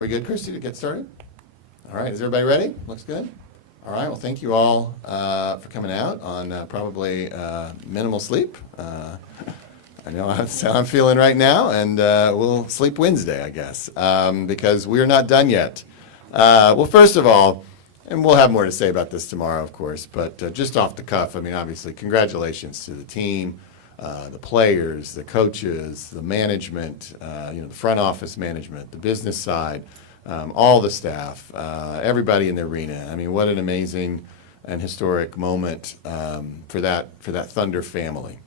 We good, Christy, to get started? All right, is everybody ready? Looks good. All right, well, thank you all for coming out on probably minimal sleep. I know how I'm feeling right now, and we'll sleep Wednesday, I guess, because we're not done yet. Well, first of all, and we'll have more to say about this tomorrow, of course, but just off the cuff, I mean, obviously, congratulations to the team, the players, the coaches, the management, the front office management, the business side, all the staff, everybody in the arena. I mean, what an amazing and historic moment for that Thunder family.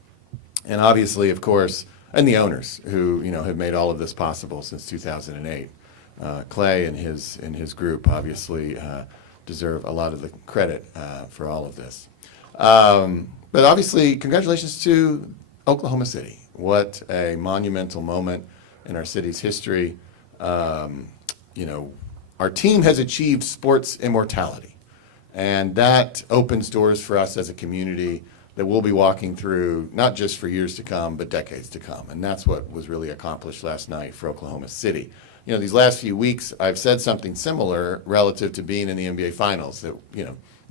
And obviously, of course, and the owners who have made all of this possible since 2008. Clay and his group obviously deserve a lot of the credit for all of this. But obviously, congratulations to Oklahoma City. What a monumental moment in our city's history. Our team has achieved sports immortality, and that opens doors for us as a community that we'll be walking through, not just for years to come, but decades to come. And that's what was really accomplished last night for Oklahoma City. These last few weeks, I've said something similar relative to being in the NBA Finals, that,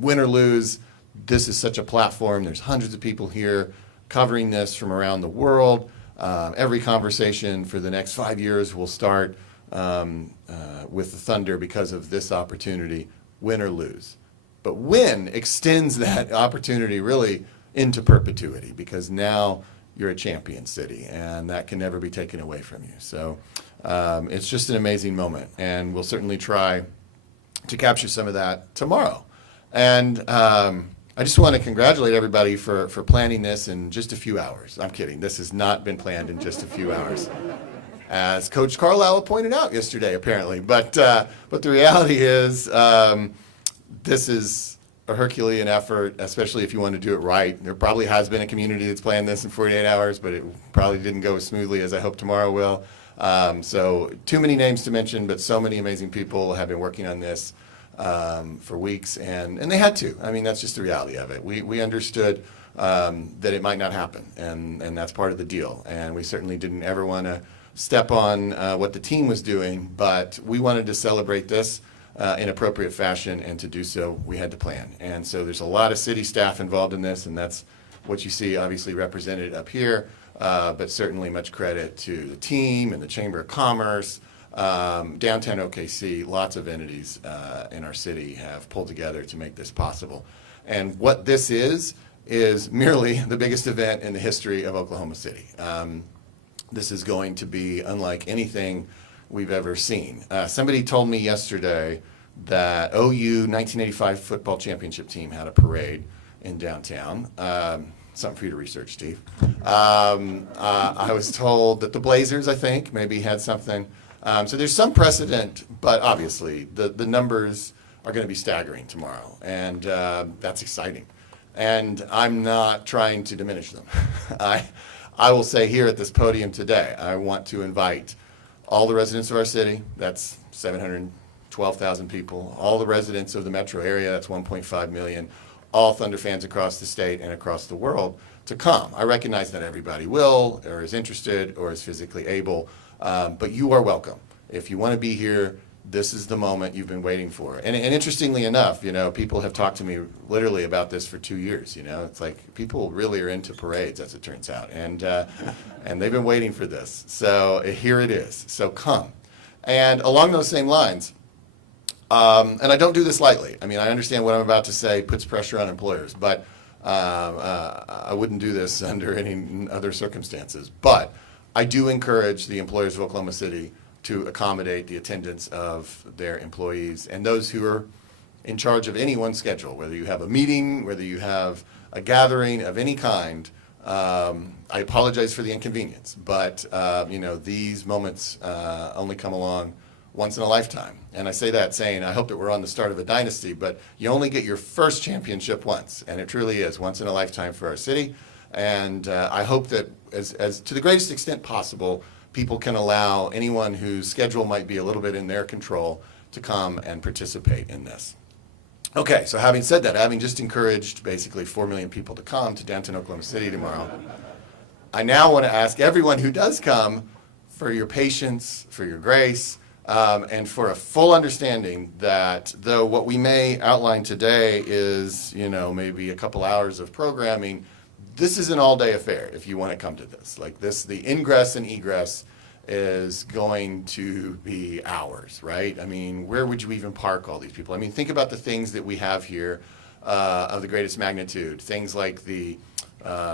win or lose, this is such a platform. There's hundreds of people here covering this from around the world. Every conversation for the next 5 years will start with the Thunder because of this opportunity, win or lose. But win extends that opportunity really into perpetuity, because now you're a champion city, and that can never be taken away from you. So it's just an amazing moment, and we'll certainly try to capture some of that tomorrow. And I just want to congratulate everybody for planning this in just a few hours. I'm kidding. This has not been planned in just a few hours, as Coach Carlisle pointed out yesterday, apparently. But the reality is this is a Herculean effort, especially if you want to do it right. There probably has been a community that's planned this in 48 hours, but it probably didn't go as smoothly as I hope tomorrow will. So too many names to mention, but so many amazing people have been working on this for weeks, and they had to. I mean, that's just the reality of it. We understood that it might not happen, and that's part of the deal. And we certainly didn't ever want to step on what the team was doing, but we wanted to celebrate this in appropriate fashion, and to do so, we had to plan. And so there's a lot of city staff involved in this, and that's what you see obviously represented up here, but certainly much credit to the team and the Chamber of Commerce, downtown OKC, lots of entities in our city have pulled together to make this possible. And what this is merely the biggest event in the history of Oklahoma City. This is going to be unlike anything we've ever seen. Somebody told me yesterday that OU 1985 football championship team had a parade in downtown. Something for you to research, Steve. I was told that the Blazers, I think, maybe had something. So there's some precedent, but obviously the numbers are going to be staggering tomorrow, and that's exciting. And I'm not trying to diminish them. I will say here at this podium today, I want to invite all the residents of our city, that's 712,000 people, all the residents of the metro area, that's 1.5 million, all Thunder fans across the state and across the world to come. I recognize that everybody will, or is interested, or is physically able, but you are welcome. If you want to be here, this is the moment you've been waiting for. And interestingly enough, people have talked to me literally about this for 2 years. It's like people really are into parades, as it turns out, and they've been waiting for this. So here it is. So come. And along those same lines, and I don't do this lightly. I mean, I understand what I'm about to say puts pressure on employers, but I wouldn't do this under any other circumstances. But I do encourage the employers of Oklahoma City to accommodate the attendance of their employees and those who are in charge of anyone's schedule, whether you have a meeting, whether you have a gathering of any kind. I apologize for the inconvenience, but these moments only come along once in a lifetime. And I say that saying, I hope that we're on the start of a dynasty, but you only get your first championship once, and it truly is once in a lifetime for our city. And I hope that as to the greatest extent possible, people can allow anyone whose schedule might be a little bit in their control to come and participate in this. Okay, so having said that, having just encouraged basically 4 million people to come to downtown Oklahoma City tomorrow, I now want to ask everyone who does come for your patience, for your grace, and for a full understanding that though what we may outline today is, maybe a couple hours of programming, this is an all-day affair if you want to come to this. Like this, the ingress and egress is going to be hours, right? I mean, where would you even park all these people? I mean, think about the things that we have here of the greatest magnitude. Things like the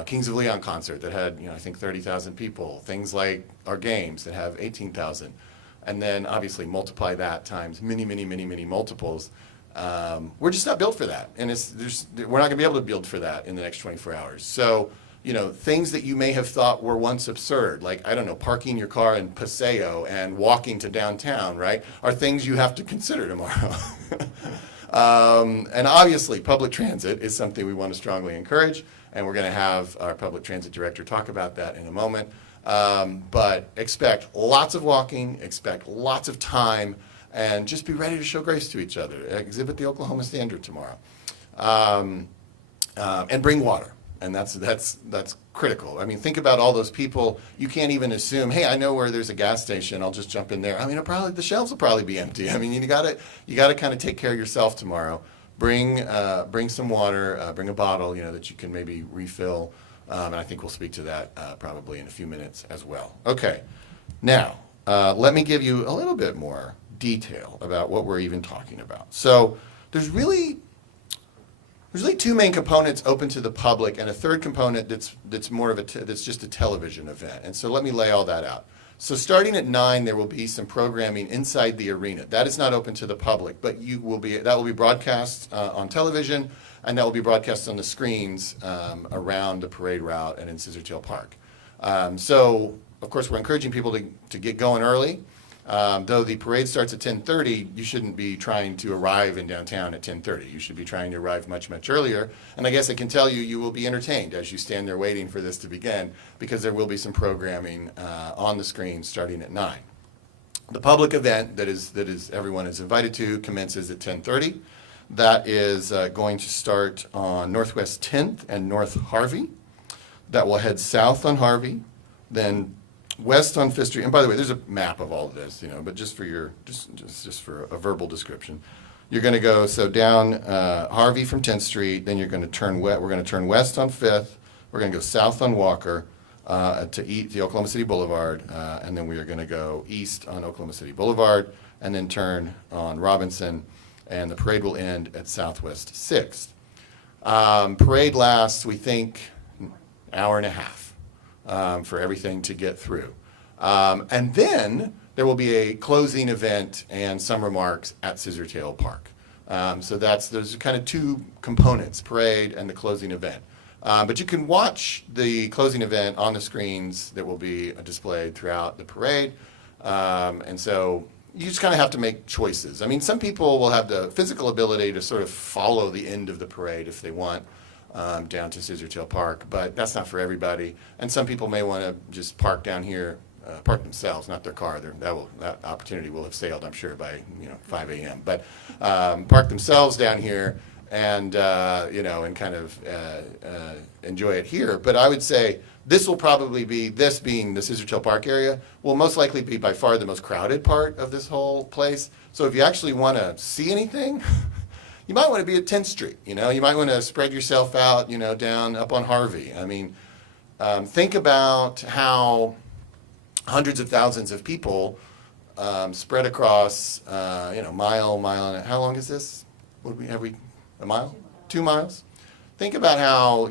Kings of Leon concert that had, I think 30,000 people. Things like our games that have 18,000. And then obviously multiply that times many, many, many, many multiples. We're just not built for that. And we're not going to be able to build for that in the next 24 hours. So, things that you may have thought were once absurd, like, I don't know, parking your car in Paseo and walking to downtown, right, are things you have to consider tomorrow. And obviously, public transit is something we want to strongly encourage, and we're going to have our public transit director talk about that in a moment. But expect lots of walking, expect lots of time, and just be ready to show grace to each other. Exhibit the Oklahoma Standard tomorrow. And bring water. And that's critical. I mean, think about all those people. You can't even assume, hey, I know where there's a gas station, I'll just jump in there. I mean, the shelves will probably be empty. I mean, you gotta kind of take care of yourself tomorrow. Bring some water, bring a bottle, that you can maybe refill. And I think we'll speak to that probably in a few minutes as well. Okay, now let me give you a little bit more detail about what we're even talking about. So there's really two main components open to the public, and a third component that's more of that's just a television event. And so let me lay all that out. So starting at 9, there will be some programming inside the arena. That is not open to the public, but that will be broadcast on television, and that will be broadcast on the screens around the parade route and in Scissortail Park. So of course, we're encouraging people to get going early. Though the parade starts at 10:30, you shouldn't be trying to arrive in downtown at 10:30. You should be trying to arrive much, much earlier. And I guess I can tell you will be entertained as you stand there waiting for this to begin, because there will be some programming on the screen starting at 9. The public event that is everyone is invited to commences at 10:30. That is going to start on Northwest 10th and North Harvey. That will head south on Harvey, then west on Fifth Street. And by the way, there's a map of all of this, but just for a verbal description, you're going to go down Harvey from 10th Street. Then you're going to turn west. We're going to turn west on 5th. We're going to go south on Walker to the Oklahoma City Boulevard, and then we are going to go east on Oklahoma City Boulevard, and then turn on Robinson, and the parade will end at Southwest 6th. Parade lasts, we think, an hour and a half. For everything to get through. And then there will be a closing event and some remarks at Scissortail Park. So those are kind of two components, parade and the closing event. But you can watch the closing event on the screens that will be displayed throughout the parade. And so you just kind of have to make choices. I mean, some people will have the physical ability to sort of follow the end of the parade if they want. Down to Scissortail Park, but that's not for everybody. And some people may want to just park down here, park themselves, not their car. That opportunity will have sailed, I'm sure, by 5 a.m. But park themselves down here and and kind of enjoy it here. But I would say this will probably be, this being the Scissortail Park area, will most likely be by far the most crowded part of this whole place. So if you actually want to see anything, you might want to be at 10th Street, you might want to spread yourself out, down up on Harvey. I mean, think about how hundreds of thousands of people spread across, mile and how long is this? Have we a mile? 2 miles? Think about how,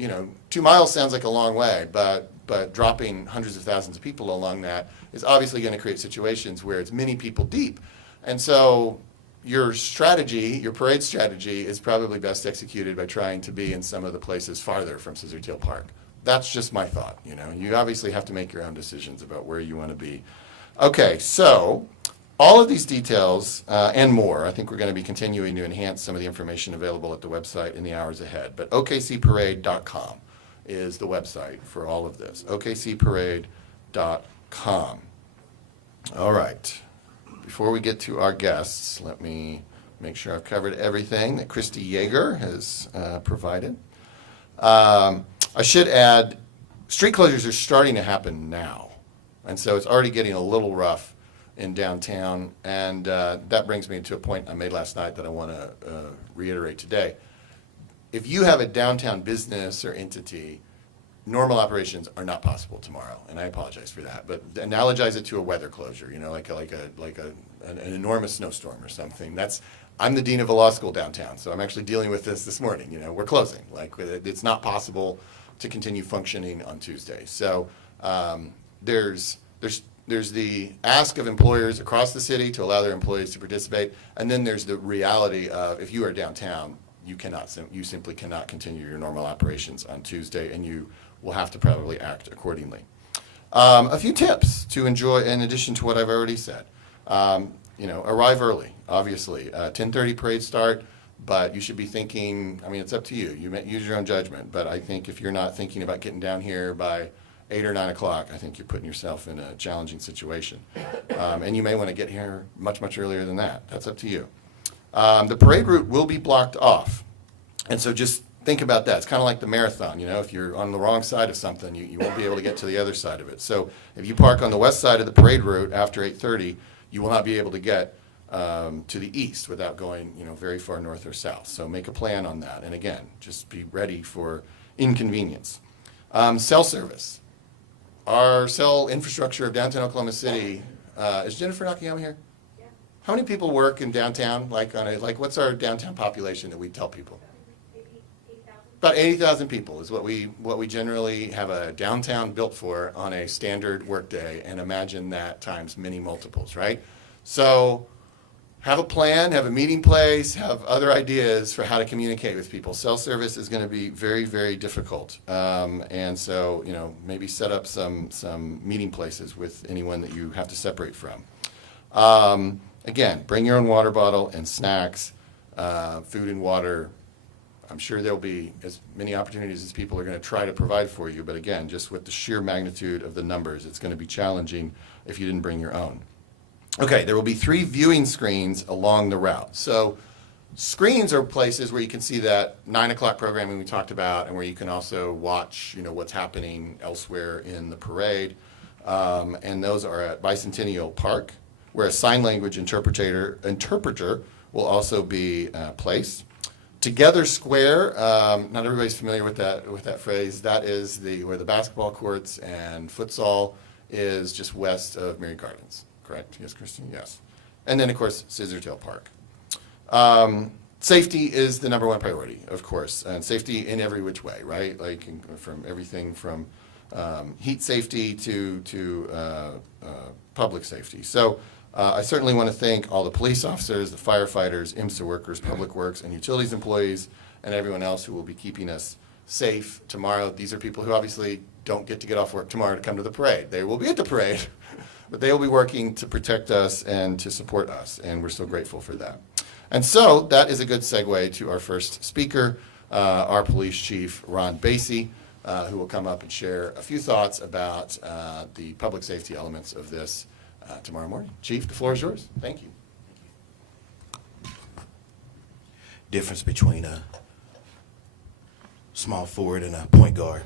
2 miles sounds like a long way, but dropping hundreds of thousands of people along that is obviously going to create situations where it's many people deep. And so your parade strategy is probably best executed by trying to be in some of the places farther from Scissortail Park. That's just my thought, You obviously have to make your own decisions about where you want to be. Okay, so all of these details and more, I think we're going to be continuing to enhance some of the information available at the website in the hours ahead. But okcparade.com is the website for all of this, okcparade.com. All right. Before we get to our guests, let me make sure I've covered everything that Christy Yeager has provided. I should add, street closures are starting to happen now. And so it's already getting a little rough in downtown. And that brings me to a point I made last night that I want to reiterate today. If you have a downtown business or entity, normal operations are not possible tomorrow, and I apologize for that. But analogize it to a weather closure, like an enormous snowstorm or something. I'm the dean of a law school downtown, so I'm actually dealing with this morning. We're closing. It's not possible to continue functioning on Tuesday. So there's the ask of employers across the city to allow their employees to participate, and then there's the reality of if you are downtown, you simply cannot continue your normal operations on Tuesday, and you will have to probably act accordingly. A few tips to enjoy in addition to what I've already said. Arrive early, obviously. 10:30 parade start, but you should be thinking, it's up to you. You may use your own judgment, but I think if you're not thinking about getting down here by 8 or 9 o'clock, I think you're putting yourself in a challenging situation. And you may want to get here much, much earlier than that. That's up to you. The parade route will be blocked off. And so just think about that. It's kind of like the marathon. If you're on the wrong side of something, you won't be able to get to the other side of it. So if you park on the west side of the parade route after 8:30, you will not be able to get to the east without going very far north or south. So make a plan on that. And again, just be ready for inconvenience. Cell service. Our cell infrastructure of downtown Oklahoma City, is Jennifer Nakayama here? Yeah. How many people work in downtown? What's our downtown population that we tell people? About 80,000 people is what we generally have a downtown built for on a standard workday, and imagine that times many multiples, right? So have a plan, have a meeting place, have other ideas for how to communicate with people. Cell service is going to be very, very difficult, and so maybe set up some meeting places with anyone that you have to separate from. Again, bring your own water bottle and snacks, food and water. I'm sure there'll be as many opportunities as people are going to try to provide for you, but again, just with the sheer magnitude of the numbers, it's going to be challenging if you didn't bring your own. Okay, there will be 3 viewing screens along the route. So screens are places where you can see that 9 o'clock programming we talked about, and where you can also watch what's happening elsewhere in the parade. And those are at Bicentennial Park, where a sign language interpreter will also be placed. Together Square, not everybody's familiar with that phrase. That is where the basketball courts and futsal is, just west of Mary Gardens. Correct? Yes, Christine? Yes. And then, of course, Scissortail Park. Safety is the number one priority, of course, and safety in every which way, right? From everything from heat safety to public safety. So I certainly want to thank all the police officers, the firefighters, IMSA workers, public works, and utilities employees, and everyone else who will be keeping us safe tomorrow. These are people who obviously don't get to get off work tomorrow to come to the parade. They will be at the parade, but they will be working to protect us and to support us, and we're so grateful for that. And so that is a good segue to our first speaker, our police chief, Ron Basie, who will come up and share a few thoughts about the public safety elements of this tomorrow morning. Chief, the floor is yours. Thank you. Difference between a small forward and a point guard.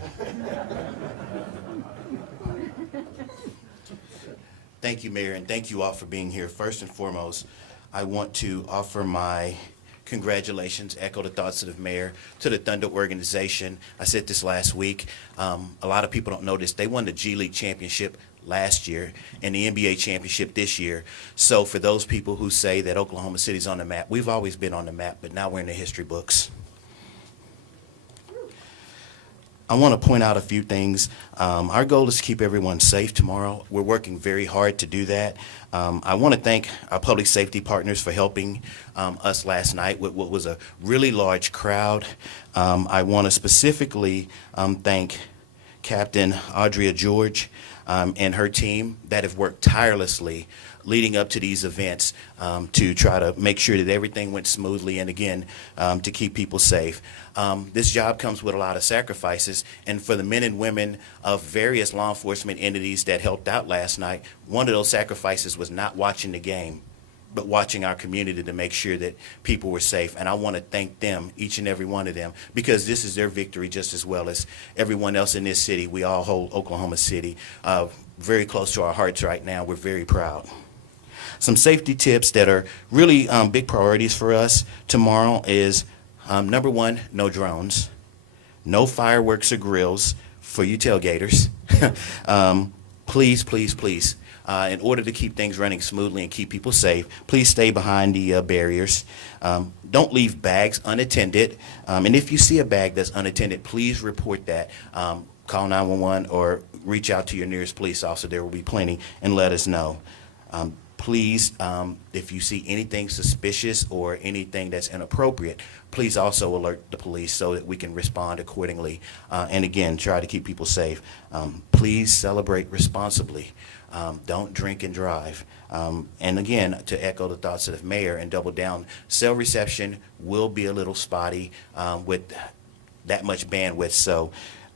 Thank you, Mayor, and thank you all for being here. First and foremost, I want to offer my congratulations, echo the thoughts of the mayor, to the Thunder organization. I said this last week. A lot of people don't know this. They won the G League championship last year and the NBA championship this year. So for those people who say that Oklahoma City's on the map, we've always been on the map, but now we're in the history books. I want to point out a few things. Our goal is to keep everyone safe tomorrow. We're working very hard to do that. I want to thank our public safety partners for helping us last night with what was a really large crowd. I want to specifically thank Captain Audria George and her team that have worked tirelessly leading up to these events to try to make sure that everything went smoothly and, again, to keep people safe. This job comes with a lot of sacrifices, and for the men and women of various law enforcement entities that helped out last night, one of those sacrifices was not watching the game, but watching our community to make sure that people were safe. And I want to thank them, each and every one of them, because this is their victory just as well as everyone else in this city. We all hold Oklahoma City very close to our hearts right now. We're very proud. Some safety tips that are really big priorities for us tomorrow is number one, no drones, no fireworks or grills for you tailgaters. Please, please, please. In order to keep things running smoothly and keep people safe, please stay behind the barriers. Don't leave bags unattended. And if you see a bag that's unattended, please report that. Call 911 or reach out to your nearest police officer. There will be plenty, and let us know. Please, if you see anything suspicious or anything that's inappropriate, please also alert the police so that we can respond accordingly. And again, try to keep people safe. Please celebrate responsibly. Don't drink and drive. And again, to echo the thoughts of the mayor and double down, cell reception will be a little spotty with that much bandwidth. So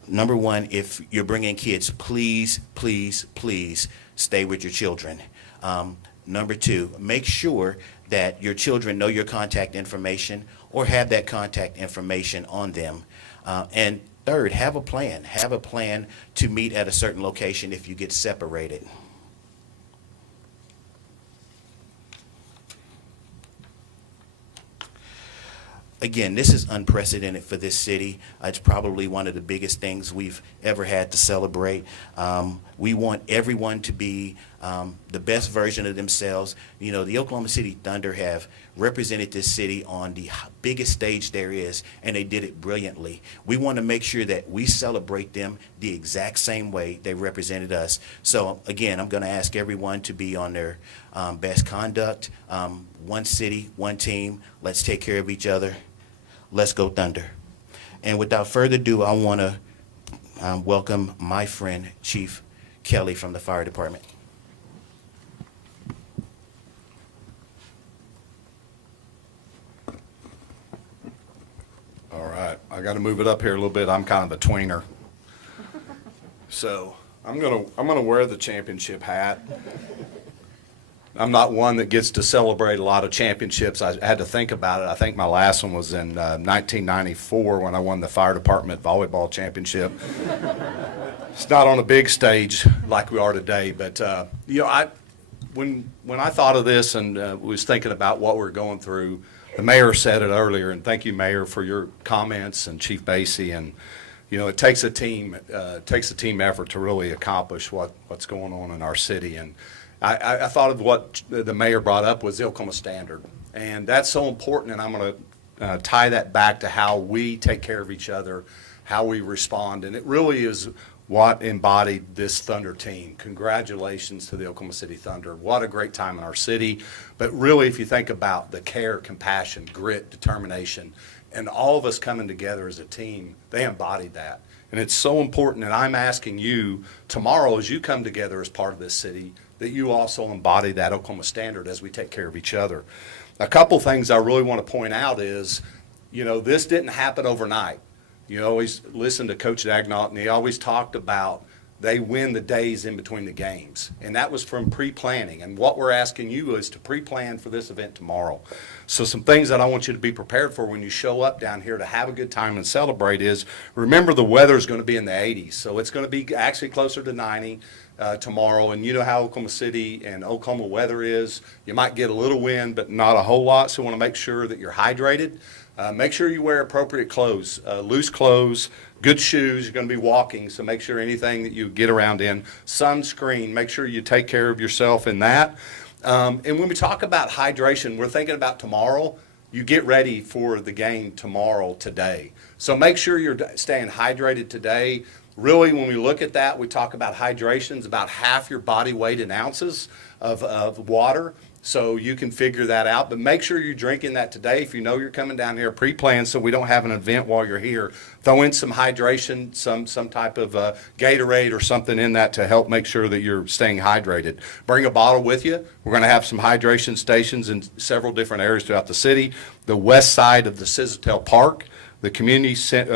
number one, if you're bringing kids, please, please, please stay with your children. Number two, make sure that your children know your contact information or have that contact information on them. And third, have a plan. Have a plan to meet at a certain location if you get separated. Again, this is unprecedented for this city. It's probably one of the biggest things we've ever had to celebrate. We want everyone to be the best version of themselves. You know, the Oklahoma City Thunder have represented this city on the biggest stage there is, and they did it brilliantly. We want to make sure that we celebrate them the exact same way they represented us. So again, I'm going to ask everyone to be on their best conduct. One city, one team. Let's take care of each other. Let's go Thunder. And without further ado, I want to welcome my friend, Chief Kelly from the Fire Department. All right, I got to move it up here a little bit. I'm kind of a tweener. So I'm gonna wear the championship hat. I'm not one that gets to celebrate a lot of championships. I had to think about it. I think my last one was in 1994 when I won the fire department volleyball championship. It's not on a big stage like we are today, but you know, when I thought of this and was thinking about what we're going through, the mayor said it earlier, and thank you, Mayor, for your comments, and Chief Basie, and you know, it takes a team effort to really accomplish what's going on in our city. And I thought of what the mayor brought up was the Oklahoma Standard, and that's so important, and I'm going to tie that back to how we take care of each other, how we respond, and it really is what embodied this Thunder team. Congratulations to the Oklahoma City Thunder. What a great time in our city, but really if you think about the care, compassion, grit, determination, and all of us coming together as a team, they embodied that. And it's so important, and I'm asking you tomorrow as you come together as part of this city, that you also embody that Oklahoma Standard as we take care of each other. A couple things I really want to point out is, you know, this didn't happen overnight. You always listen to Coach Dagnall, and he always talked about they win the days in between the games. And that was from pre-planning. And what we're asking you is to pre-plan for this event tomorrow. So some things that I want you to be prepared for when you show up down here to have a good time and celebrate is, remember the weather is going to be in the 80s. So it's going to be actually closer to 90. Tomorrow, and you know how Oklahoma City and Oklahoma weather is. You might get a little wind, but not a whole lot, so you want to make sure that you're hydrated. Make sure you wear appropriate clothes, loose clothes, good shoes. You're going to be walking, so make sure anything that you get around in. Sunscreen, make sure you take care of yourself in that. And when we talk about hydration, we're thinking about tomorrow. You get ready for the game tomorrow, today. So make sure you're staying hydrated today. Really, when we look at that, we talk about hydration. It's about half your body weight in ounces of water. So you can figure that out. But make sure you're drinking that today. If you know you're coming down here, pre-plan so we don't have an event while you're here. Throw in some hydration, some type of Gatorade or something in that to help make sure that you're staying hydrated. Bring a bottle with you. We're going to have some hydration stations in several different areas throughout the city. The west side of the Scissortail Park, the community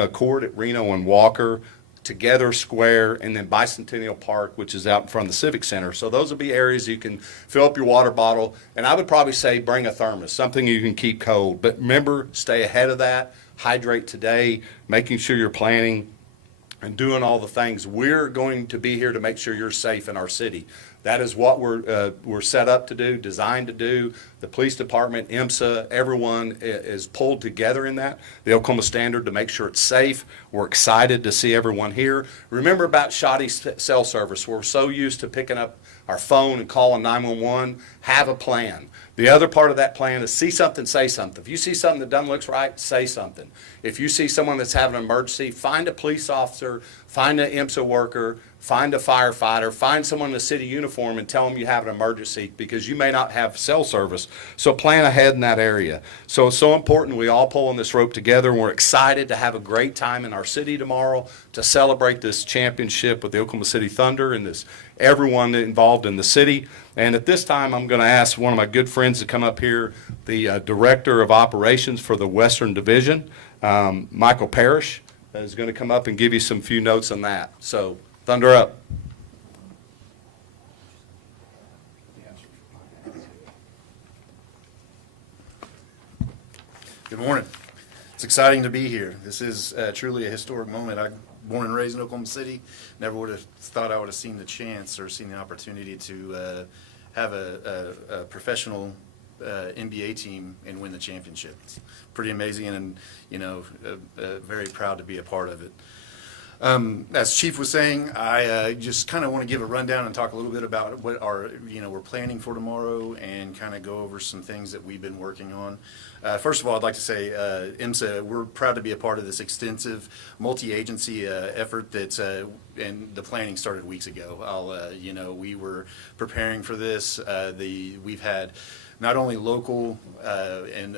court at Reno and Walker, Together Square, and then Bicentennial Park, which is out in front of the Civic Center. So those will be areas you can fill up your water bottle. And I would probably say bring a thermos, something you can keep cold. But remember, stay ahead of that. Hydrate today, making sure you're planning and doing all the things. We're going to be here to make sure you're safe in our city. That is what we're set up to do, designed to do. The police department, IMSA, everyone is pulled together in that. The Oklahoma Standard to make sure it's safe. We're excited to see everyone here. Remember about shoddy cell service. We're so used to picking up our phone and calling 911. Have a plan. The other part of that plan is see something, say something. If you see something that doesn't look right, say something. If you see someone that's having an emergency, find a police officer, find an IMSA worker, find a firefighter, find someone in a city uniform and tell them you have an emergency because you may not have cell service. So plan ahead in that area. So it's so important we all pull on this rope together. We're excited to have a great time in our city tomorrow to celebrate this championship with the Oklahoma City Thunder and everyone involved in the city. And at this time, I'm going to ask one of my good friends to come up here, the Director of Operations for the Western Division, Michael Parrish, is going to come up and give you some few notes on that. So, thunder up. Good morning. It's exciting to be here. This is truly a historic moment. I'm born and raised in Oklahoma City. Never would have thought I would have seen the chance or seen the opportunity to have a professional NBA team and win the championship. It's pretty amazing, and very proud to be a part of it. As Chief was saying, I just kind of want to give a rundown and talk a little bit about what we're planning for tomorrow and kind of go over some things that we've been working on. First of all, I'd like to say, IMSA, we're proud to be a part of this extensive multi-agency effort and the planning started weeks ago. We were preparing for this. We've had not only local and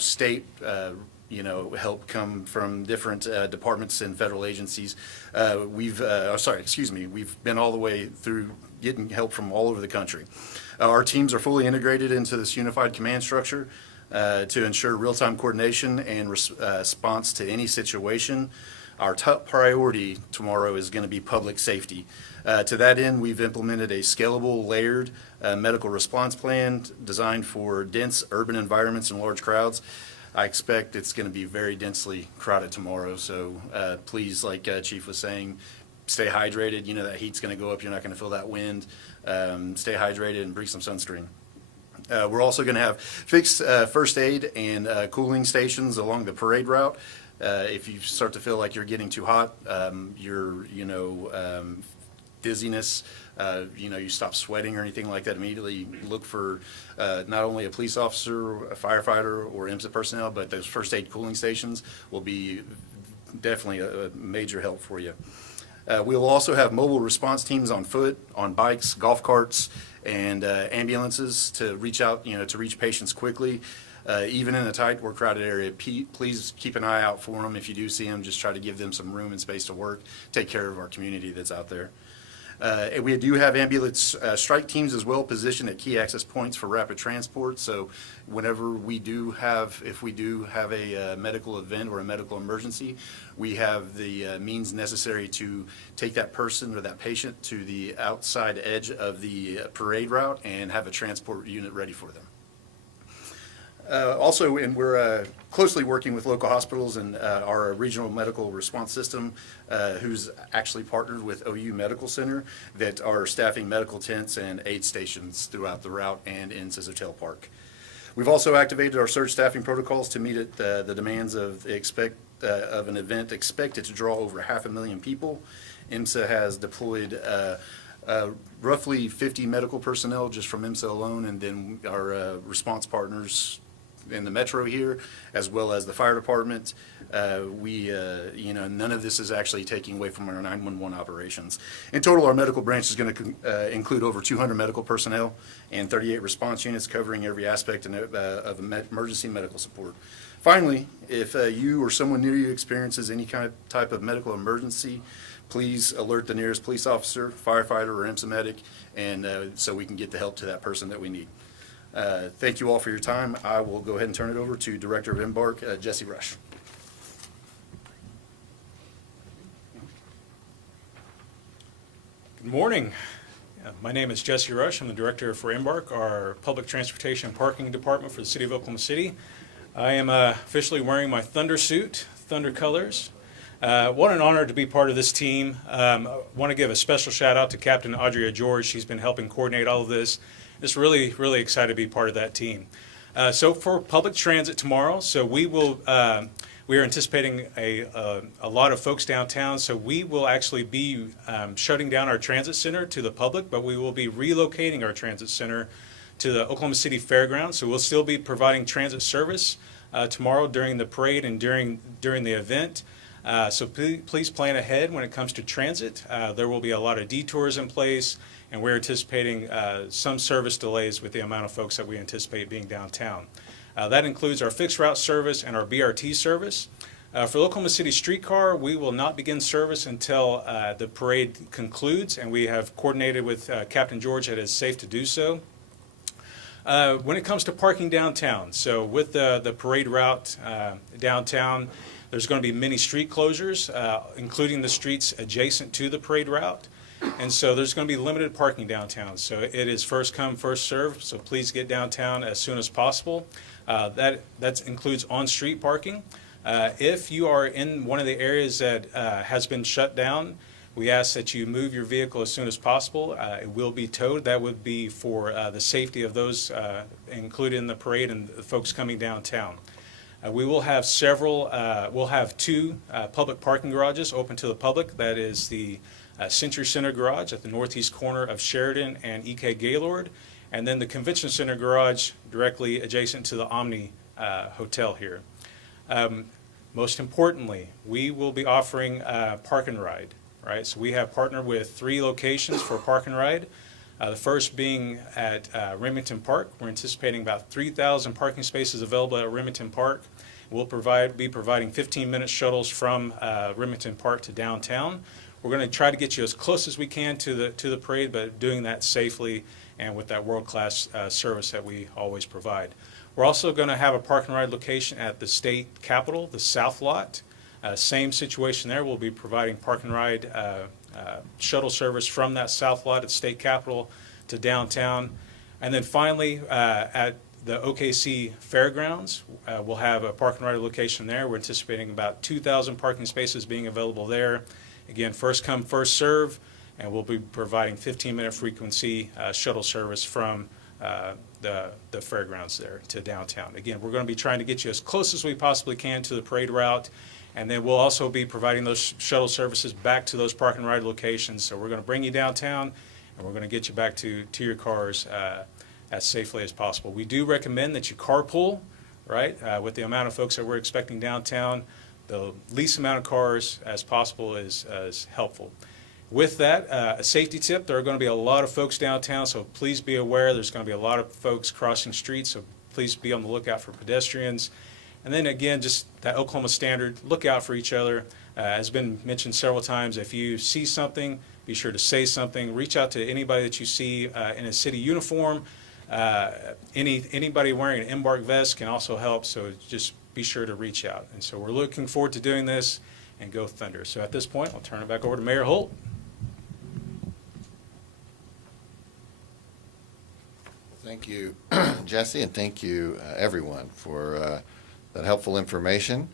state help come from different departments and federal agencies. We've been all the way through getting help from all over the country. Our teams are fully integrated into this unified command structure to ensure real-time coordination and response to any situation. Our top priority tomorrow is going to be public safety. To that end, we've implemented a scalable, layered medical response plan designed for dense urban environments and large crowds. I expect it's going to be very densely crowded tomorrow, so please, like Chief was saying, stay hydrated. That heat's going to go up. You're not going to feel that wind. Stay hydrated and bring some sunscreen. We're also going to have fixed first aid and cooling stations along the parade route. If you start to feel like you're getting too hot, dizziness, you stop sweating or anything like that, immediately look for not only a police officer, a firefighter, or IMSA personnel, but those first aid cooling stations will be definitely a major help for you. We'll also have mobile response teams on foot, on bikes, golf carts, and ambulances to reach out, to reach patients quickly. Even in a tight or crowded area, please keep an eye out for them. If you do see them, just try to give them some room and space to work, take care of our community that's out there. We do have ambulance strike teams as well positioned at key access points for rapid transport. So whenever if we do have a medical event or a medical emergency, we have the means necessary to take that person or that patient to the outside edge of the parade route and have a transport unit ready for them. Also, and we're closely working with local hospitals and our regional medical response system, who's actually partnered with OU Medical Center, that are staffing medical tents and aid stations throughout the route and in Scissortail Park. We've also activated our surge staffing protocols to meet the demands of an event expected to draw over 500,000 people. IMSA has deployed roughly 50 medical personnel just from IMSA alone, and then our response partners in the metro here, as well as the fire department. None of this is actually taking away from our 911 operations. In total, our medical branch is going to include over 200 medical personnel and 38 response units covering every aspect of emergency medical support. Finally, if you or someone near you experiences any type of medical emergency, please alert the nearest police officer, firefighter, or IMSA medic, and so we can get the help to that person that we need. Thank you all for your time. I will go ahead and turn it over to Director of Embark, Jesse Rush. Good morning. My name is Jesse Rush. I'm the Director for Embark, our Public Transportation and Parking Department for the City of Oklahoma City. I am officially wearing my Thunder suit, Thunder colors. What an honor to be part of this team. I want to give a special shout out to Captain Audrey George. She's been helping coordinate all of this. Just really, really excited to be part of that team. So for public transit tomorrow, so we are anticipating a lot of folks downtown. So we will actually be shutting down our transit center to the public, but we will be relocating our transit center to the Oklahoma City Fairgrounds. So we'll still be providing transit service tomorrow during the parade and during the event. So please plan ahead when it comes to transit. There will be a lot of detours in place, and we're anticipating some service delays with the amount of folks that we anticipate being downtown. That includes our fixed route service and our BRT service. For the Oklahoma City streetcar, we will not begin service until the parade concludes, and we have coordinated with Captain George that it is safe to do so. When it comes to parking downtown, so with the parade route downtown, there's going to be many street closures, including the streets adjacent to the parade route. And so there's going to be limited parking downtown. So it is first come, first served. So please get downtown as soon as possible. That includes on-street parking. If you are in one of the areas that has been shut down, we ask that you move your vehicle as soon as possible. It will be towed. That would be for the safety of those included in the parade and the folks coming downtown. We will have we'll have two public parking garages open to the public. That is the Century Center garage at the northeast corner of Sheridan and EK Gaylord, and then the Convention Center garage directly adjacent to the Omni Hotel here. Most importantly, we will be offering Park and Ride, right? So we have partnered with 3 locations for Park and Ride. The first being at Remington Park. We're anticipating about 3,000 parking spaces available at Remington Park. We'll be providing 15-minute shuttles from Remington Park to downtown. We're going to try to get you as close as we can to the parade, but doing that safely and with that world-class service that we always provide. We're also going to have a Park and Ride location at the state capitol, the South Lot. Same situation there. We'll be providing Park and Ride shuttle service from that South Lot at state capitol to downtown. And then finally, at the OKC Fairgrounds, we'll have a Park and Ride location there. We're anticipating about 2,000 parking spaces being available there. Again, first come, first serve, and we'll be providing 15-minute frequency shuttle service from the fairgrounds there to downtown. Again, we're going to be trying to get you as close as we possibly can to the parade route, and then we'll also be providing those shuttle services back to those Park and Ride locations. So we're going to bring you downtown, and we're going to get you back to your cars as safely as possible. We do recommend that you carpool, right, with the amount of folks that we're expecting downtown. The least amount of cars as possible is helpful. With that, a safety tip, there are going to be a lot of folks downtown, so please be aware there's going to be a lot of folks crossing streets, so please be on the lookout for pedestrians. And then again, just that Oklahoma standard, look out for each other. Has been mentioned several times, if you see something, be sure to say something. Reach out to anybody that you see in a city uniform. Anybody wearing an Embark vest can also help, so just be sure to reach out. And so we're looking forward to doing this, and go Thunder. So at this point, I'll turn it back over to Mayor Holt. Thank you, Jesse, and thank you, everyone, for that helpful information.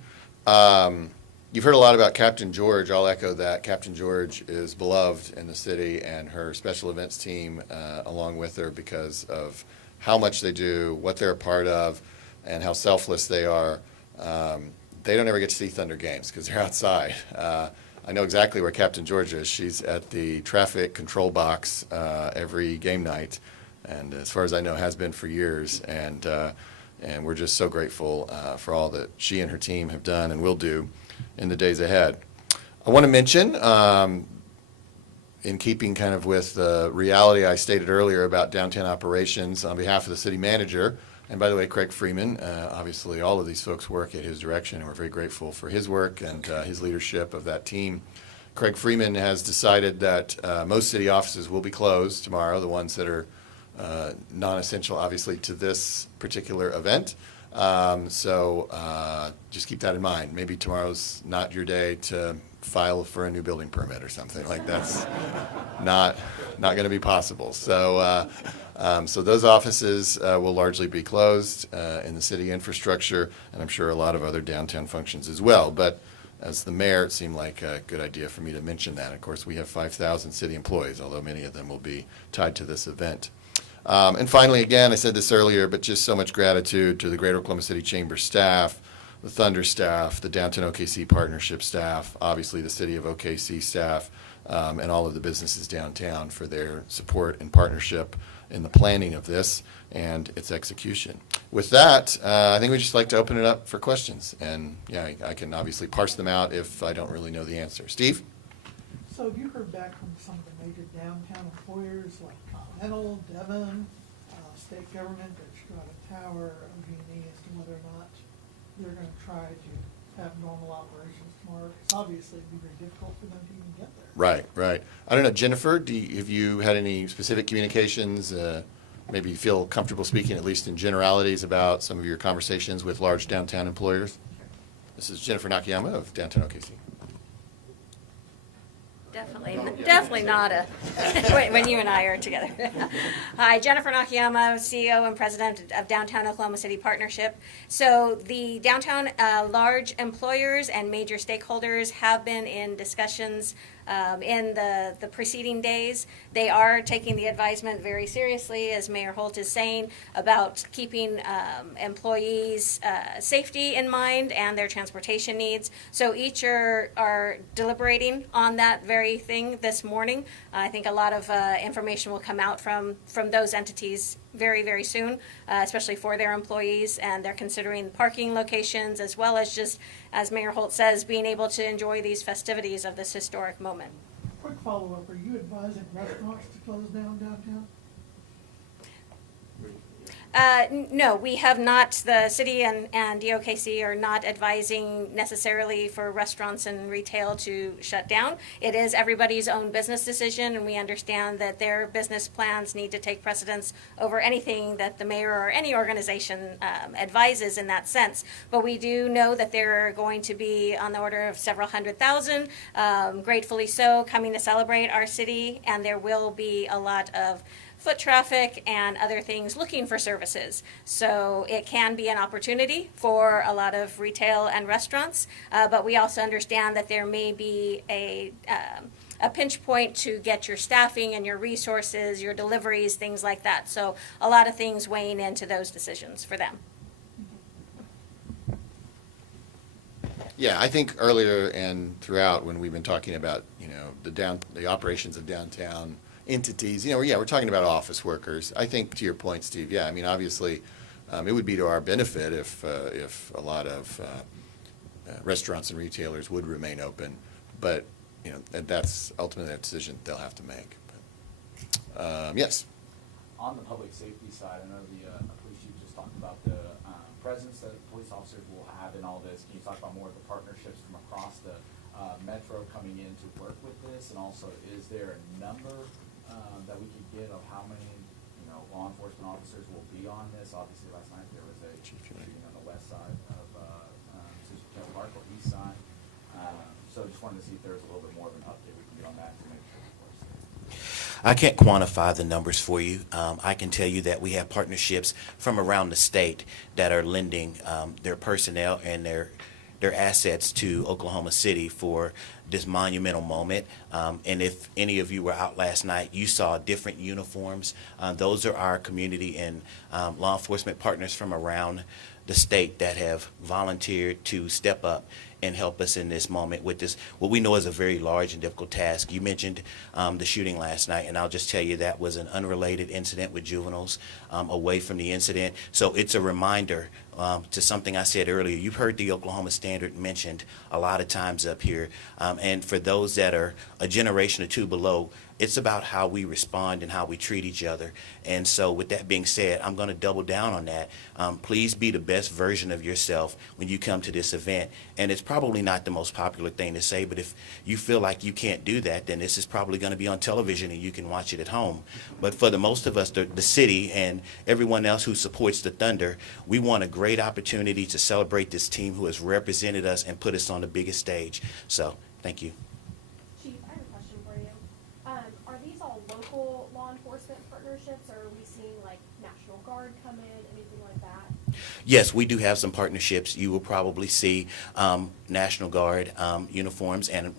You've heard a lot about Captain George. I'll echo that. Captain George is beloved in the city, and her special events team along with her, because of how much they do, what they're a part of, and how selfless they are. They don't ever get to see Thunder games because they're outside. I know exactly where Captain George is. She's at the traffic control box every game night, and as far as I know, has been for years. And we're just so grateful for all that she and her team have done and will do in the days ahead. I want to mention, in keeping kind of with the reality I stated earlier about downtown operations, on behalf of the city manager, and by the way, Craig Freeman, obviously all of these folks work at his direction, and we're very grateful for his work and his leadership of that team. Craig Freeman has decided that most city offices will be closed tomorrow, the ones that are non-essential, obviously, to this particular event. So just keep that in mind. Maybe tomorrow's not your day to file for a new building permit or something. Like, that's not going to be possible. So so those offices will largely be closed in the city infrastructure, and I'm sure a lot of other downtown functions as well. But as the mayor, it seemed like a good idea for me to mention that. Of course, we have 5,000 city employees, although many of them will be tied to this event. And finally, again, I said this earlier, but just so much gratitude to the Greater Oklahoma City Chamber staff, the Thunder staff, the Downtown OKC Partnership staff, obviously the City of OKC staff, and all of the businesses downtown for their support and partnership in the planning of this and its execution. With that, I think we'd just like to open it up for questions. And yeah, I can obviously parse them out if I don't really know the answer. Steve? So have you heard back from some of the major downtown employers like Continental, Devon, state government, that Strata Tower, OG&E, as to whether or not they're gonna try to have normal operations tomorrow? Because obviously it'd be very difficult for them to even get there. Right, right. I don't know, Jennifer, have you had any specific communications? Maybe you feel comfortable speaking, at least in generalities, about some of your conversations with large downtown employers? This is Jennifer Nakayama of Downtown OKC. Definitely not when you and I are together. Hi, Jennifer Nakayama, CEO and President of Downtown Oklahoma City Partnership. So the downtown large employers and major stakeholders have been in discussions in the preceding days. They are taking the advisement very seriously, as Mayor Holt is saying, about keeping employees' safety in mind and their transportation needs. So each are deliberating on that very thing this morning. I think a lot of information will come out from those entities very, very soon, especially for their employees, and they're considering parking locations as well as just, as Mayor Holt says, being able to enjoy these festivities of this historic moment. Quick follow-up, are you advising restaurants to close down downtown? No, we have not. The city and DOKC are not advising necessarily for restaurants and retail to shut down. It is everybody's own business decision, and we understand that their business plans need to take precedence over anything that the mayor or any organization advises in that sense. But we do know that there are going to be on the order of several 100,000, gratefully so, coming to celebrate our city, and there will be a lot of foot traffic and other things looking for services. So it can be an opportunity for a lot of retail and restaurants, but we also understand that there may be a pinch point to get your staffing and your resources, your deliveries, things like that. So a lot of things weighing into those decisions for them. Yeah, I think earlier and throughout when we've been talking about, the operations of downtown entities, we're talking about office workers. I think to your point, Steve, yeah, I mean, obviously, it would be to our benefit if a lot of restaurants and retailers would remain open, but, that's ultimately a decision they'll have to make. But, yes. On the public safety side, I know the police chief just talked about the presence that police officers will have in all this. Can you talk about more of the partnerships from across the metro coming in to work with this? And also, is there a number that we could get of how many, law enforcement officers will be on this? Obviously, last night there was a shooting on the west side of Sister Park or east side. So just wanted to see if there was a little bit more of an update we can get on that to make sure it's safe. I can't quantify the numbers for you. I can tell you that we have partnerships from around the state that are lending their personnel and their assets to Oklahoma City for this monumental moment. And if any of you were out last night, you saw different uniforms. Those are our community and law enforcement partners from around the state that have volunteered to step up and help us in this moment with this, what we know is a very large and difficult task. You mentioned the shooting last night, and I'll just tell you that was an unrelated incident with juveniles away from the incident. So it's a reminder to something I said earlier. You've heard the Oklahoma Standard mentioned a lot of times up here. And for those that are a generation or two below, it's about how we respond and how we treat each other. And so with that being said, I'm going to double down on that. Please be the best version of yourself when you come to this event. And it's probably not the most popular thing to say, but if you feel like you can't do that, then this is probably going to be on television and you can watch it at home. But for the most of us, the city and everyone else who supports the Thunder, we want a great opportunity to celebrate this team who has represented us and put us on the biggest stage. So thank you. Chief, I have a question for you. Are these all local law enforcement partnerships, or are we seeing like National Guard come in, anything like that? Yes, we do have some partnerships. You will probably see National Guard uniforms, and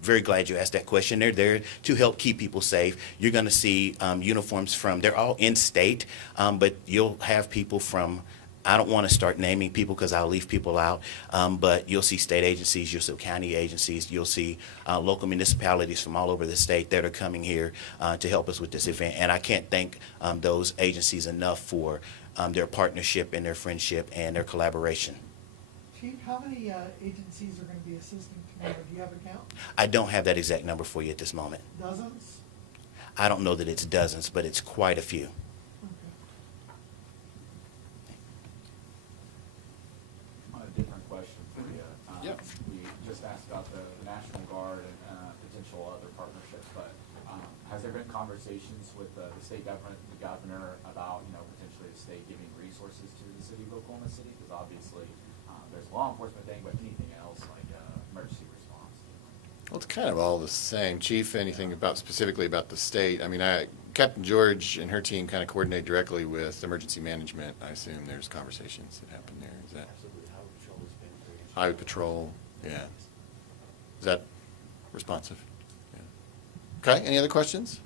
very glad you asked that question. They're there to help keep people safe. You're going to see uniforms they're all in-state, but you'll have people from, I don't want to start naming people because I'll leave people out, but you'll see state agencies, you'll see county agencies, you'll see local municipalities from all over the state that are coming here to help us with this event. And I can't thank those agencies enough for their partnership and their friendship and their collaboration. Chief, how many agencies are going to be assisting tomorrow? Do you have a count? I don't have that exact number for you at this moment. Dozens? I don't know that it's dozens, but it's quite a few. Okay. On a different question for you. Yep. We just asked about the National Guard and potential other partnerships, but has there been conversations with the state government, the governor, about, potentially the state giving resources to the city of Oklahoma City? Because obviously, there's a law enforcement thing, but anything else like emergency response? Well, it's kind of all the same. Chief, anything specifically about the state? I mean, Captain George and her team kind of coordinate directly with emergency management. I assume there's conversations that happen there. Is that? Highway Patrol, yeah. Is that responsive? Yeah. Okay, any other questions?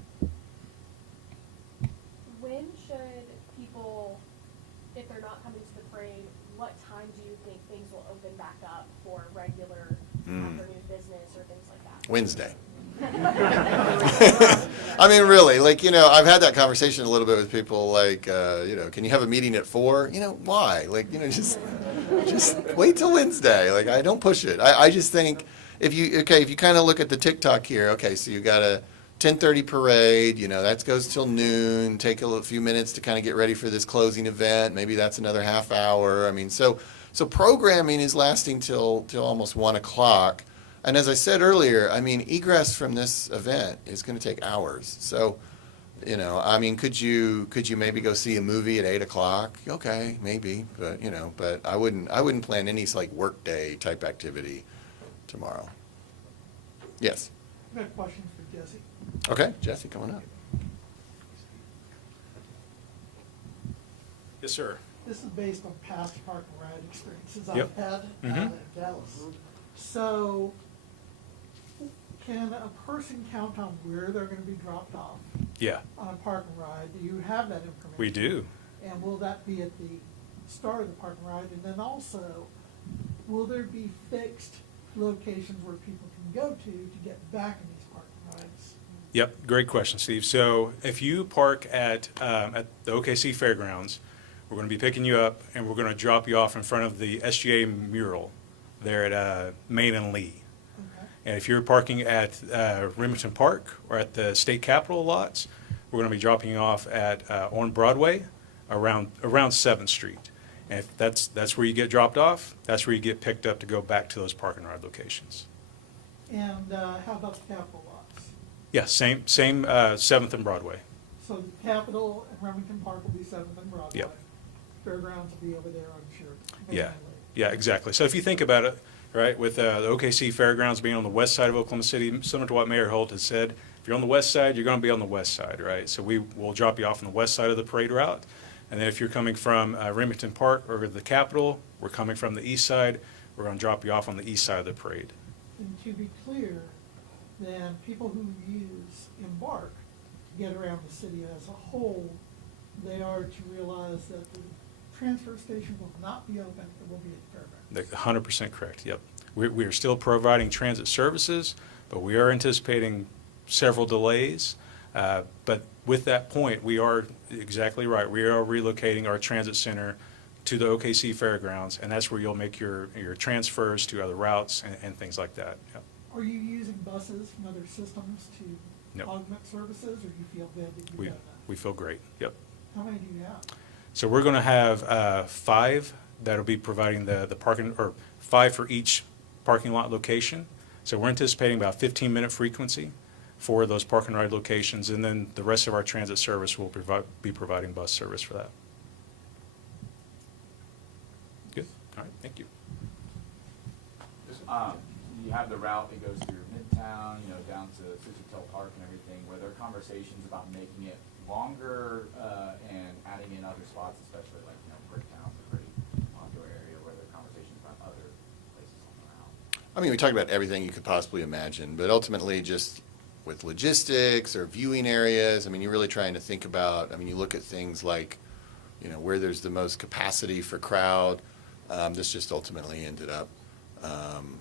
When should people, if they're not coming to the parade, what time do you think things will open back up for regular afternoon business or things like that? Wednesday. I mean, really, I've had that conversation a little bit with people, can you have a meeting at 4? Why? Just wait till Wednesday. I don't push it. I just think if you kind of look at the TikTok here, okay, so you got a 10:30 parade, that goes till noon, take a few minutes to kind of get ready for this closing event. Maybe that's another half hour. I mean, so programming is lasting till almost 1 o'clock. And as I said earlier, I mean, egress from this event is going to take hours. So, I mean, could you maybe go see a movie at 8 o'clock? Okay, maybe, but I wouldn't plan any work day type activity tomorrow. Yes. I've got a question for Jesse. Okay, Jesse, come on up. Yes, sir. This is based on past park and ride experiences Yep. I've had Mhm. in Dallas. So, can a person count on where they're going to be dropped off Yeah, on a park and ride? Do you have that information? we do. And will that be at the start of the park and ride? And then also, will there be fixed locations where people can go to get back in these park and rides? Yep, great question, Steve. So if you park at the OKC Fairgrounds, we're going to be picking you up and we're going to drop you off in front of the SGA mural there at Main and Lee. Okay. And if you're parking at Remington Park or at the State Capitol lots, we're going to be dropping you off at on Broadway around 7th Street. And if that's where you get dropped off, that's where you get picked up to go back to those park and ride locations. And how about the Capitol lots? Yeah, same 7th and Broadway. So the Capitol and Remington Park will be 7th and Broadway. Yep. Fairgrounds will be over there, I'm sure. Yeah, mainly. yeah, exactly. So if you think about it, right, with the OKC Fairgrounds being on the west side of Oklahoma City, similar to what Mayor Holt has said, if you're on the west side, you're going to be on the west side, right? So we will drop you off on the west side of the parade route. And then if you're coming from Remington Park or the Capitol, we're coming from the east side, we're going to drop you off on the east side of the parade. And to be clear, then people who use Embark to get around the city as a whole, they are to realize that the transfer station will not be open, it will be at the fairgrounds. 100% correct, yep. We are still providing transit services, but we are anticipating several delays. But with that point, we are exactly right. We are relocating our transit center to the OKC Fairgrounds, and that's where you'll make your transfers to other routes and things like that. Yep. Are you using buses from other systems to No. augment services, or do you feel good that you've We done we feel great, yep. that? How many do you have? So we're going to have 5 that'll be providing the parking, or 5 for each parking lot location. So we're anticipating about 15-minute frequency for those park and ride locations, and then the rest of our transit service will be providing bus service for that. Good, all right, thank you. You have the route that goes through Midtown, down to Sissetel Park and everything. Were there conversations about making it longer and adding in other spots, especially like Bricktown or I mean, we talked about everything you could possibly imagine, but ultimately just with logistics or viewing areas, I mean, you're really trying to think about, I mean, you look at things like, you know, where there's the most capacity for crowd. This just ultimately ended up,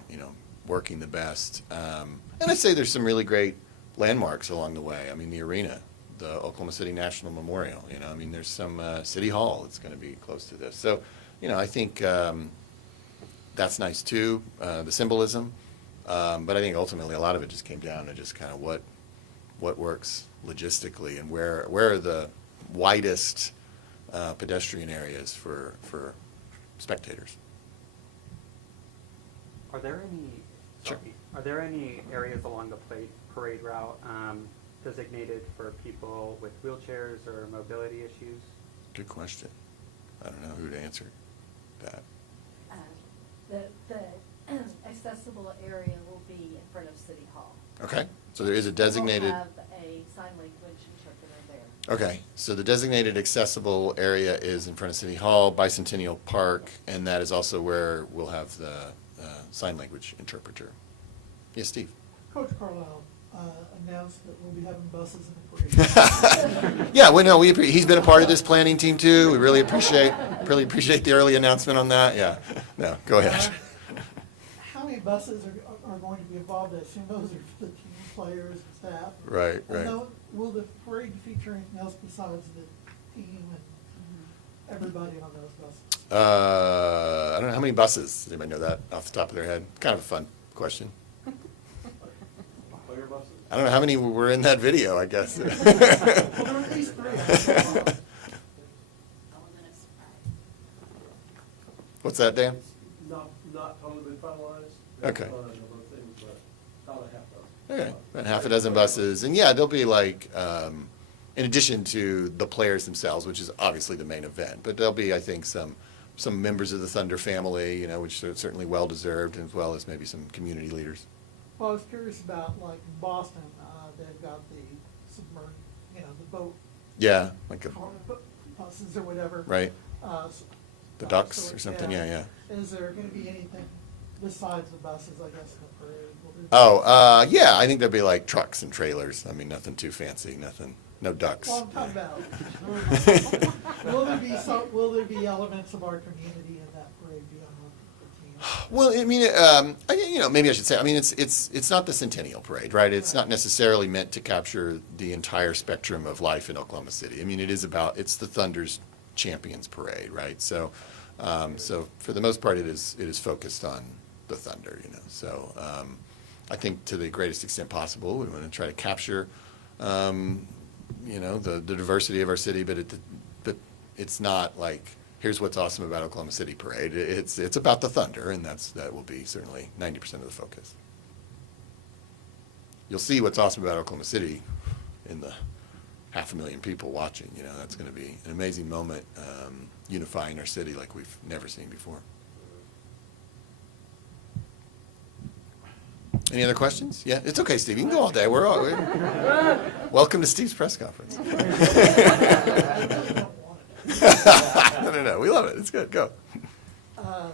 you know, working the best. And I'd say there's some really great landmarks along the way. I mean, the arena, the Oklahoma City National Memorial, you know, I mean, there's some City Hall that's going to be close to this. So, you know, I think that's nice too, the symbolism. But I think ultimately a lot of it just came down to just kind of what works logistically and where are the widest pedestrian areas for spectators. Are there any, Sure. are there any areas along the parade route designated for people with wheelchairs or mobility issues? Good question. I don't know who to answer that. The accessible area will be in front of City Hall. Okay, so there is a designated. We'll have a sign language interpreter there. Okay, so the designated accessible area is in front of City Hall, Bicentennial Park, and that is also where we'll have the sign language interpreter. Yes, Steve? Coach Carlisle announced that we'll be having buses in the parade. Yeah, well, no, he's been a part of this planning team too. We really appreciate the early announcement on that. Yeah, no, go ahead. How many buses are going to be involved? I assume those are for the team players and staff. Right, And right. will the parade feature anything else besides the team and everybody on those buses? I don't know, how many buses? Does anybody know that off the top of their head? Kind of a fun question. I don't know how many were in that video, I guess. Well, there are at least three. What's that, Dan? Not totally been finalized. Okay. On a number of things, but about a half dozen. Okay, about half a dozen buses, and yeah, there'll be like, in addition to the players themselves, which is obviously the main event, but there'll be, I think, some members of the Thunder family, you know, which are certainly well-deserved, as well as maybe some community leaders. Well, I was curious about, like, in Boston, they've got the submerged, you know, the boat. Yeah, like Buses or whatever. right, S- the ducks so, or something, yeah. Is there gonna be anything besides the buses, I guess, in the parade? Will there be- Oh, yeah, I think there'll be like trucks and trailers. I mean, nothing too fancy, no ducks. Well, I'm talking about, will there be elements of our community in that parade beyond the team? Well, I mean, you know, maybe I should say, I mean, it's not the Centennial Parade, right? It's not necessarily meant to capture the entire spectrum of life in Oklahoma City. I mean, it's the Thunder's Champions Parade, right? So, so for the most part, it is focused on the Thunder, you know. So, I think to the greatest extent possible, we want to try to capture, you know, the diversity of our city, but it's not like, here's what's awesome about Oklahoma City Parade. It's about the Thunder, and that will be certainly 90% of the focus. You'll see what's awesome about Oklahoma City in the 500,000 people watching. You know, that's going to be an amazing moment, unifying our city like we've never seen before. Any other questions? Yeah, it's okay, Steve. You can go all day. Welcome to Steve's press conference. No. We love it. It's good. Go. I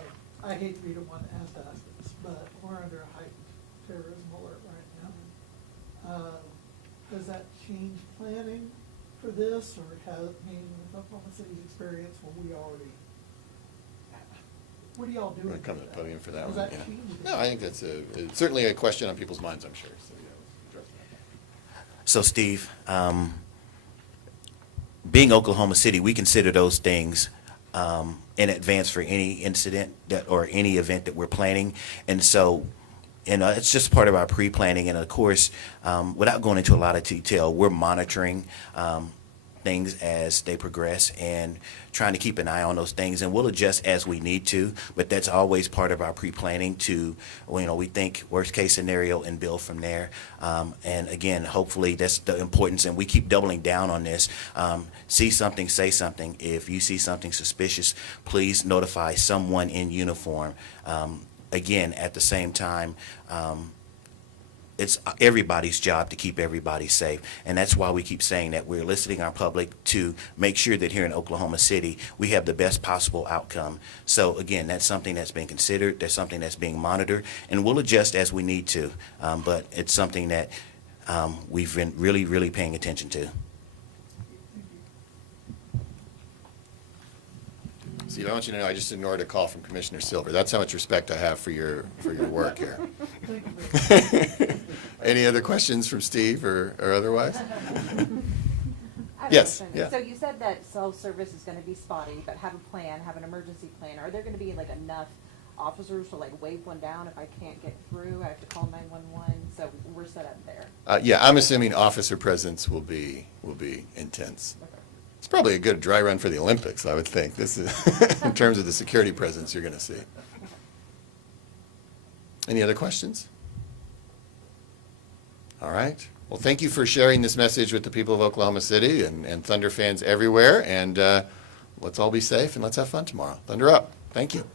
hate to be the one that has to ask this, but we're under a heightened terrorism alert right now. Does that change planning for this, or with Oklahoma City's experience, what are y'all doing? Want to come to the podium for that Does one? that Yeah. change it? No, I think that's certainly a question on people's minds, I'm sure. So, yeah, address that. So Steve, being Oklahoma City, we consider those things in advance for any incident or any event that we're planning. And so, it's just part of our pre-planning. And of course, without going into a lot of detail, we're monitoring things as they progress and trying to keep an eye on those things, and we'll adjust as we need to, but that's always part of our pre-planning to, we think worst case scenario and build from there. And again, hopefully that's the importance, and we keep doubling down on this. See something, say something. If you see something suspicious, please notify someone in uniform. Again, at the same time, it's everybody's job to keep everybody safe. And that's why we keep saying that we're eliciting our public to make sure that here in Oklahoma City, we have the best possible outcome. So again, that's something that's been considered, that's something that's being monitored, and we'll adjust as we need to. But it's something that we've been really, really paying attention to. Steve, I want you to know I just ignored a call from Commissioner Silver. That's how much respect I have for your work here. Any other questions from Steve or otherwise? I have a Yes, question. yeah. So you said that self-service is gonna be spotty, but have a plan, have an emergency plan. Are there gonna be like enough officers to like wave one down if I can't get through? I have to call 911, so we're set up there. Yeah, I'm assuming officer presence will be intense. It's probably a good dry run for the Olympics, I would think. This is in terms of the security presence you're going to see. Any other questions? All right. Well, thank you for sharing this message with the people of Oklahoma City and Thunder fans everywhere. And let's all be safe and let's have fun tomorrow. Thunder up. Thank you.